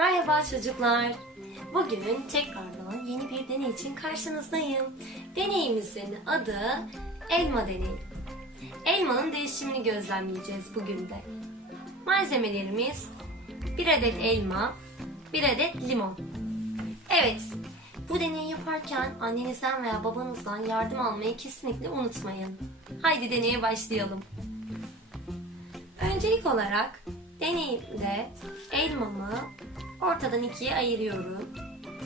Merhaba çocuklar. Bugün tekrardan yeni bir deney için karşınızdayım. Deneyimizin adı elma deneyi. Elmanın değişimini gözlemleyeceğiz bugün de. Malzemelerimiz bir adet elma, bir adet limon. Evet, bu deneyi yaparken annenizden veya babanızdan yardım almayı kesinlikle unutmayın. Haydi deneye başlayalım. Öncelik olarak deneyimde elmamı ortadan ikiye ayırıyorum.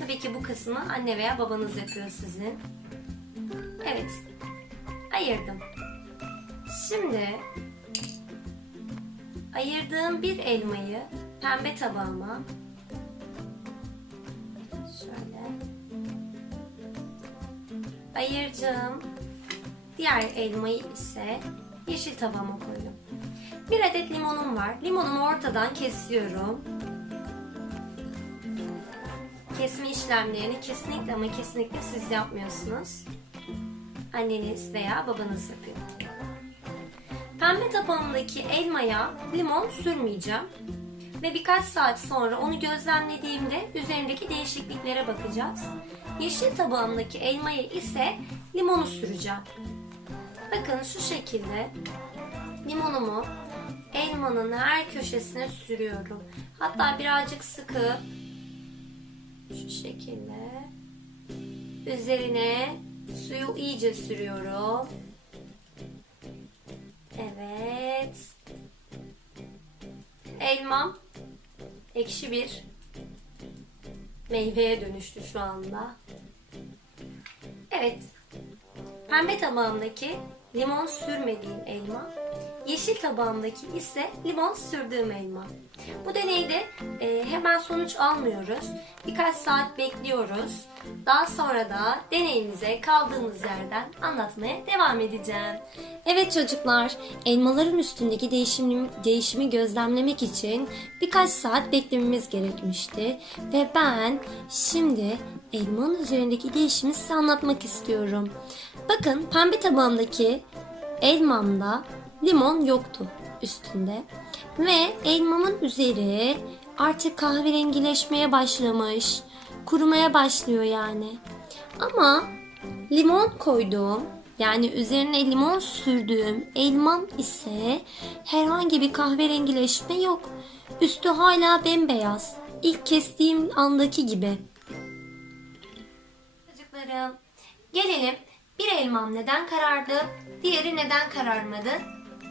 Tabii ki bu kısmı anne veya babanız yapıyor sizin. Evet, ayırdım. Şimdi ayırdığım bir elmayı pembe tabağıma şöyle ayıracağım. Diğer elmayı ise yeşil tabağıma koydum. Bir adet limonum var. Limonumu ortadan kesiyorum. Kesme işlemlerini kesinlikle ama kesinlikle siz yapmıyorsunuz. Anneniz veya babanız yapıyor. Pembe tabağımdaki elmaya limon sürmeyeceğim. Ve birkaç saat sonra onu gözlemlediğimde üzerindeki değişikliklere bakacağız. Yeşil tabağımdaki elmaya ise limonu süreceğim. Bakın şu şekilde limonumu elmanın her köşesine sürüyorum. Hatta birazcık sıkı şu şekilde üzerine suyu iyice sürüyorum. Evet. Elmam ekşi bir meyveye dönüştü şu anda. Evet. Pembe tabağımdaki limon sürmediğim elma, yeşil tabağımdaki ise limon sürdüğüm elma. Bu deneyde e, hemen sonuç almıyoruz. Birkaç saat bekliyoruz. Daha sonra da deneyimize kaldığımız yerden anlatmaya devam edeceğim. Evet çocuklar, elmaların üstündeki değişimi, değişimi gözlemlemek için birkaç saat beklememiz gerekmişti. Ve ben şimdi elmanın üzerindeki değişimi size anlatmak istiyorum. Bakın pembe tabağımdaki elmamda limon yoktu üstünde. Ve elmamın üzeri artık kahverengileşmeye başlamış. Kurumaya başlıyor yani. Ama limon koyduğum yani üzerine limon sürdüğüm elmam ise herhangi bir kahverengileşme yok. Üstü hala bembeyaz. İlk kestiğim andaki gibi. Çocuklarım, gelelim bir elmam neden karardı, diğeri neden kararmadı?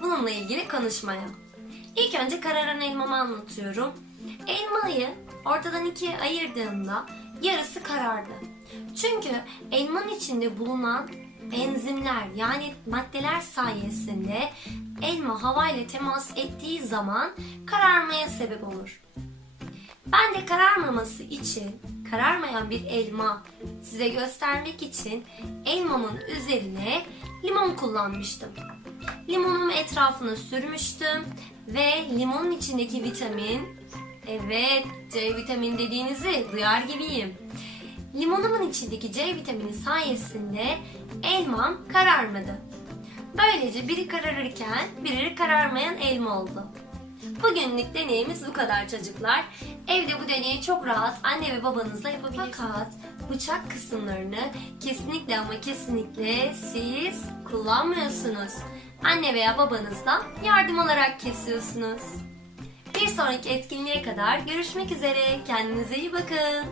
Bununla ilgili konuşmaya. İlk önce kararan elmamı anlatıyorum. Elmayı ortadan ikiye ayırdığımda yarısı karardı. Çünkü elmanın içinde bulunan enzimler yani maddeler sayesinde elma havayla temas ettiği zaman kararmaya sebep olur. Ben de kararmaması için kararmayan bir elma size göstermek için elmamın üzerine limon kullanmıştım. Limonumu etrafına sürmüştüm ve limonun içindeki vitamin, evet C vitamini dediğinizi duyar gibiyim. Limonumun içindeki C vitamini sayesinde elmam kararmadı. Böylece biri kararırken biri kararmayan elma oldu. Bugünlük deneyimiz bu kadar çocuklar. Evde bu deneyi çok rahat anne ve babanızla yapabilirsiniz. Fakat bıçak kısımlarını kesinlikle ama kesinlikle siz kullanmıyorsunuz. Anne veya babanızdan yardım alarak kesiyorsunuz. Bir sonraki etkinliğe kadar görüşmek üzere. Kendinize iyi bakın.